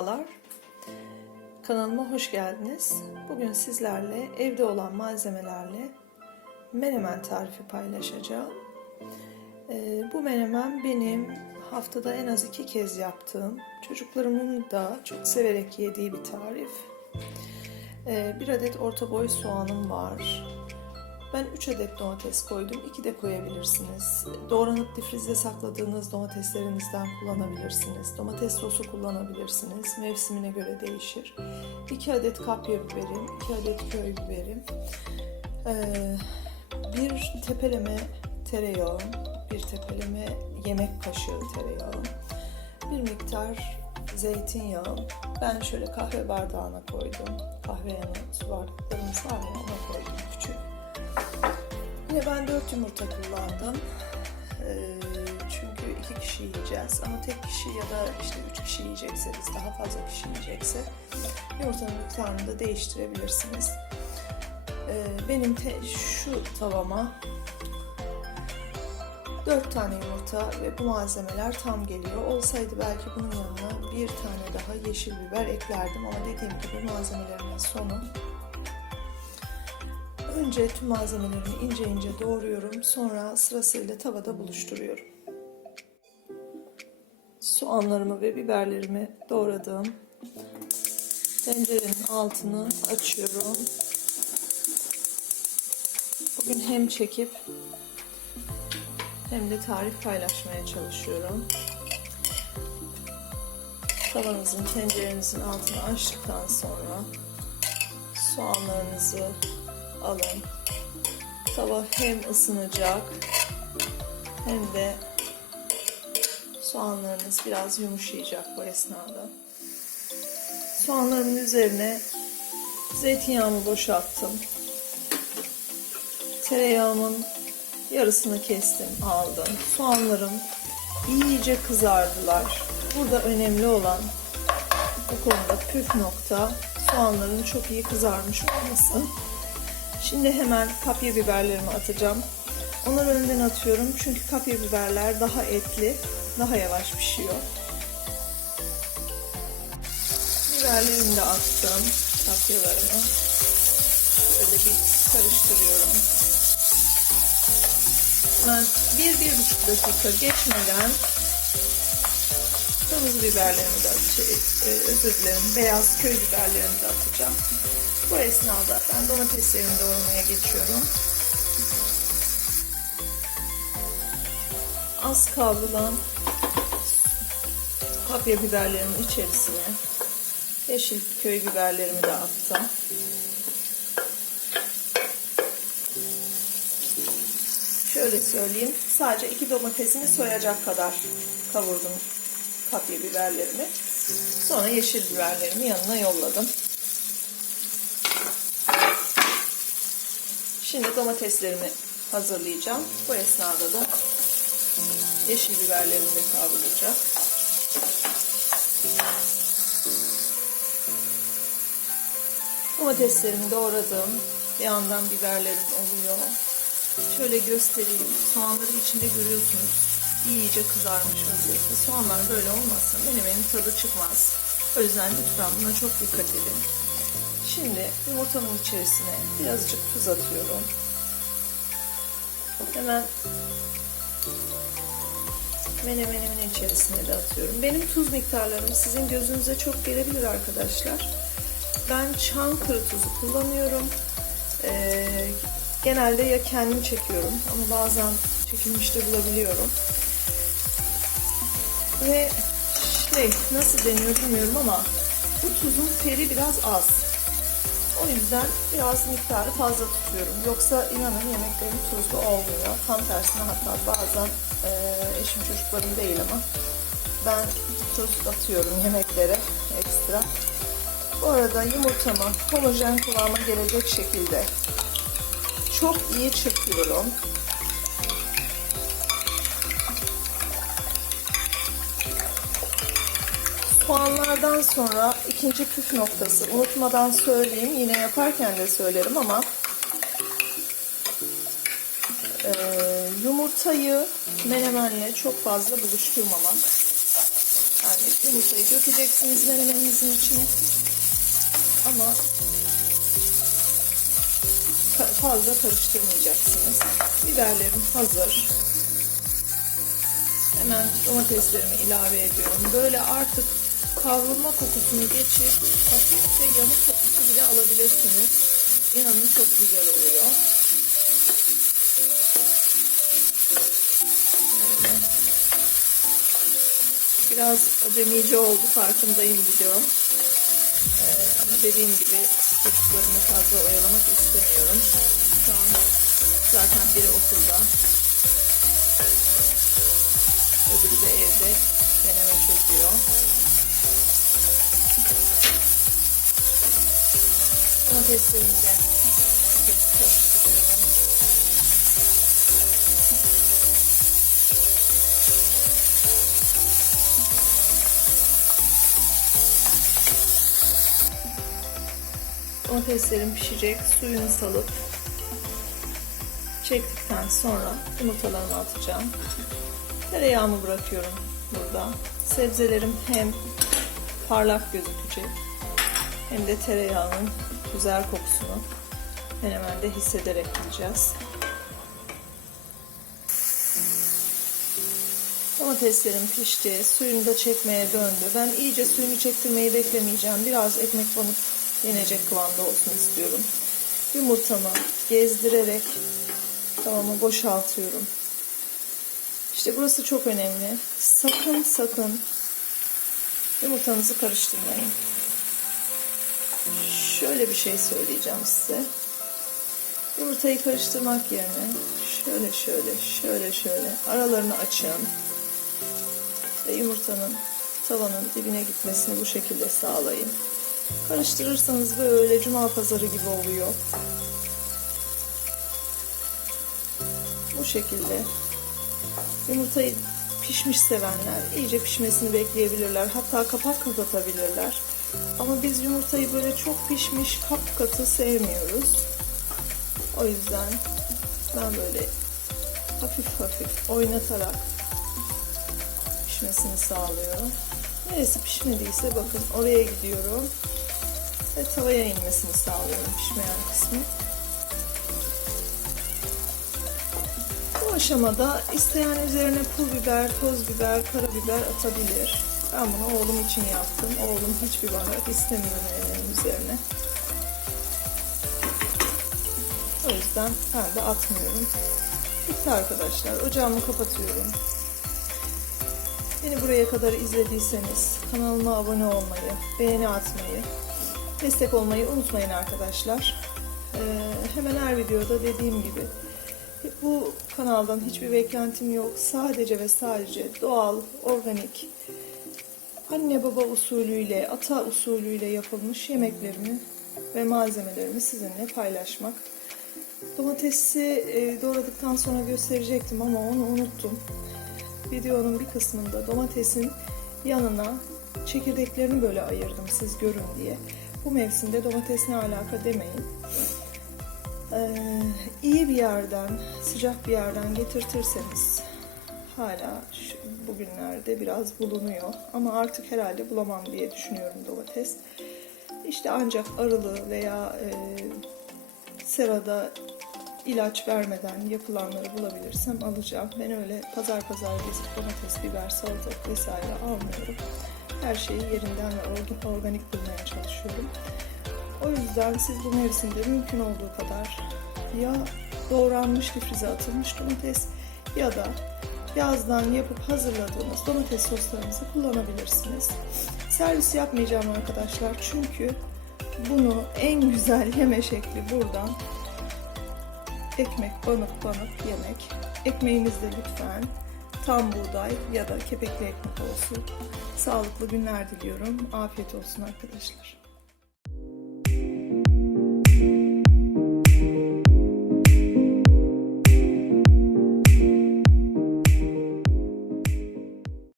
Merhabalar, kanalıma hoş geldiniz. Bugün sizlerle evde olan malzemelerle menemen tarifi paylaşacağım. Bu menemen benim haftada en az 2 kez yaptığım, çocuklarımın da çok severek yediği bir tarif. 1 adet orta boy soğanım var. Ben 3 adet domates koydum. 2 de koyabilirsiniz. Doğranıp difrizde sakladığınız domateslerinizden kullanabilirsiniz. Domates sosu kullanabilirsiniz. Mevsimine göre değişir. 2 adet kapya biberim, 2 adet köy biberim. 1 tepeleme tereyağım, 1 tepeleme yemek kaşığı tereyağım, 1 miktar zeytinyağı. Ben şöyle kahve bardağına koydum. Kahve yanı su bardaklarımız var ya, ona koydum küçük. Yine ben 4 yumurta kullandım. Çünkü 2 kişi yiyeceğiz ama tek kişi ya da işte 3 kişi yiyecekseniz, daha fazla kişi yiyecekse yumurtanın miktarını da değiştirebilirsiniz. Benim şu tavama 4 tane yumurta ve bu malzemeler tam geliyor. Olsaydı belki bunun yanına 1 tane daha yeşil biber eklerdim ama dediğim gibi malzemelerimin sonu. Önce tüm malzemelerimi ince ince doğruyorum. Sonra sırasıyla tavada buluşturuyorum. Soğanlarımı ve biberlerimi doğradım. Tencerenin altını açıyorum. Bugün hem çekip hem de tarif paylaşmaya çalışıyorum. Tavanızın, tencerenizin altını açtıktan sonra soğanlarınızı alın. Tava hem ısınacak hem de soğanlarınız biraz yumuşayacak bu esnada. Soğanlarımın üzerine zeytinyağımı boşalttım. Tereyağımın yarısını kestim, aldım. Soğanlarım iyice kızardılar. Burada önemli olan, bu konuda püf nokta, soğanların çok iyi kızarmış olması. Şimdi hemen kapya biberlerimi atacağım. Onları önden atıyorum çünkü kapya biberler daha etli, daha yavaş pişiyor. Biberlerimi de attım, kapyalarımı. Böyle bir karıştırıyorum. Ben 1-1,5 dakika geçmeden kırmızı biberlerimi de beyaz köy biberlerimi de atacağım. Bu esnada ben domateslerimi doğramaya geçiyorum. Az kavrulan kapya biberlerimin içerisine yeşil köy biberlerimi de attım. Şöyle söyleyeyim, sadece 2 domatesini soyacak kadar kavurdum kapya biberlerimi. Sonra yeşil biberlerimi yanına yolladım. Şimdi domateslerimi hazırlayacağım. Bu esnada da yeşil biberlerim de kavrulacak. Domateslerimi doğradım. Bir yandan biberlerim oluyor. Şöyle göstereyim. Soğanları içinde görüyorsunuz. İyice kızarmış vaziyette. Soğanlar böyle olmazsa menemenin tadı çıkmaz. O yüzden lütfen buna çok dikkat edin. Şimdi yumurtamın içerisine birazcık tuz atıyorum. Hemen menemenimin içerisine de atıyorum. Benim tuz miktarlarım sizin gözünüze çok gelebilir arkadaşlar. Ben Çankırı tuzu kullanıyorum. Genelde ya kendim çekiyorum ama bazen çekilmiş de bulabiliyorum. Ve nasıl deniyor bilmiyorum ama bu tuzun peri biraz az. O yüzden biraz miktarı fazla tutuyorum. Yoksa inanın yemeklerim tuzlu olmuyor. Tam tersine, hatta bazen eşim çocuklarım değil ama ben tuz atıyorum yemeklere ekstra. Bu arada yumurtamı homojen kıvama gelecek şekilde çok iyi çırpıyorum. Soğanlardan sonra ikinci püf noktası, unutmadan söyleyeyim, yine yaparken de söylerim ama yumurtayı menemenle çok fazla buluşturmamak. Yani yumurtayı dökeceksiniz menemeninizin içine. Ama fazla karıştırmayacaksınız. Biberlerim hazır. Hemen domateslerimi ilave ediyorum. Böyle artık kavrulma kokusunu geçip hafifçe yanık kokusu bile alabilirsiniz. İnanın çok güzel oluyor. Böyle. Biraz acemice oldu, farkındayım video. Ama dediğim gibi çocuklarımı fazla oyalamak istemiyorum. Şu an zaten biri okulda. Öbürü de evde deneme çözüyor. Domateslerimi de karıştırıyorum. Domateslerim pişecek. Suyunu salıp çektikten sonra yumurtalarımı atacağım. Tereyağımı bırakıyorum burada. Sebzelerim hem parlak gözükecek hem de tereyağının güzel kokusunu menemende hissederek yiyeceğiz. Domateslerim pişti. Suyunu da çekmeye döndü. Ben iyice suyunu çektirmeyi beklemeyeceğim. Biraz ekmek banıp yenecek kıvamda olsun istiyorum. Yumurtamı gezdirerek tavamı boşaltıyorum. İşte burası çok önemli. Sakın yumurtanızı karıştırmayın. Şöyle bir şey söyleyeceğim size. Yumurtayı karıştırmak yerine şöyle aralarını açın ve yumurtanın tavanın dibine gitmesini bu şekilde sağlayın. Karıştırırsanız böyle cuma pazarı gibi oluyor. Bu şekilde. Yumurtayı pişmiş sevenler iyice pişmesini bekleyebilirler. Hatta kapak kapatabilirler. Ama biz yumurtayı böyle çok pişmiş katı sevmiyoruz. O yüzden ben böyle hafif oynatarak pişmesini sağlıyorum. Neresi pişmediyse bakın oraya gidiyorum ve tavaya inmesini sağlıyorum pişmeyen kısmı. Bu aşamada isteyen üzerine pul biber, toz biber, karabiber atabilir. Ben bunu oğlum için yaptım. Oğlum hiçbir baharat istemiyor menemenin üzerine. O yüzden ben de atmıyorum. Bitti arkadaşlar. Ocağımı kapatıyorum. Beni buraya kadar izlediyseniz kanalıma abone olmayı, beğeni atmayı, destek olmayı unutmayın arkadaşlar. Hemen her videoda dediğim gibi bu kanaldan hiçbir beklentim yok. Sadece ve sadece doğal, organik, anne baba usulüyle, ata usulüyle yapılmış yemeklerimi ve malzemelerimi sizinle paylaşmak. Domatesi doğradıktan sonra gösterecektim ama onu unuttum. Videonun bir kısmında domatesin yanına çekirdeklerini böyle ayırdım siz görün diye. Bu mevsimde domates ne alaka demeyin. İyi bir yerden, sıcak bir yerden getirtirseniz hala bugünlerde biraz bulunuyor. Ama artık herhalde bulamam diye düşünüyorum domates. İşte ancak arılı veya serada ilaç vermeden yapılanları bulabilirsem alacağım. Ben öyle pazar gezip domates, biber, salatalık vesaire almıyorum. Her şeyi yerinden ve organik bulmaya çalışıyorum. O yüzden siz bu mevsimde mümkün olduğu kadar ya doğranmış difrize atılmış domates ya da yazdan yapıp hazırladığınız domates soslarınızı kullanabilirsiniz. Servis yapmayacağım arkadaşlar çünkü bunu en güzel yeme şekli buradan ekmek banıp yemek. Ekmeğiniz de lütfen tam buğday ya da kepekli ekmek olsun. Sağlıklı günler diliyorum. Afiyet olsun arkadaşlar.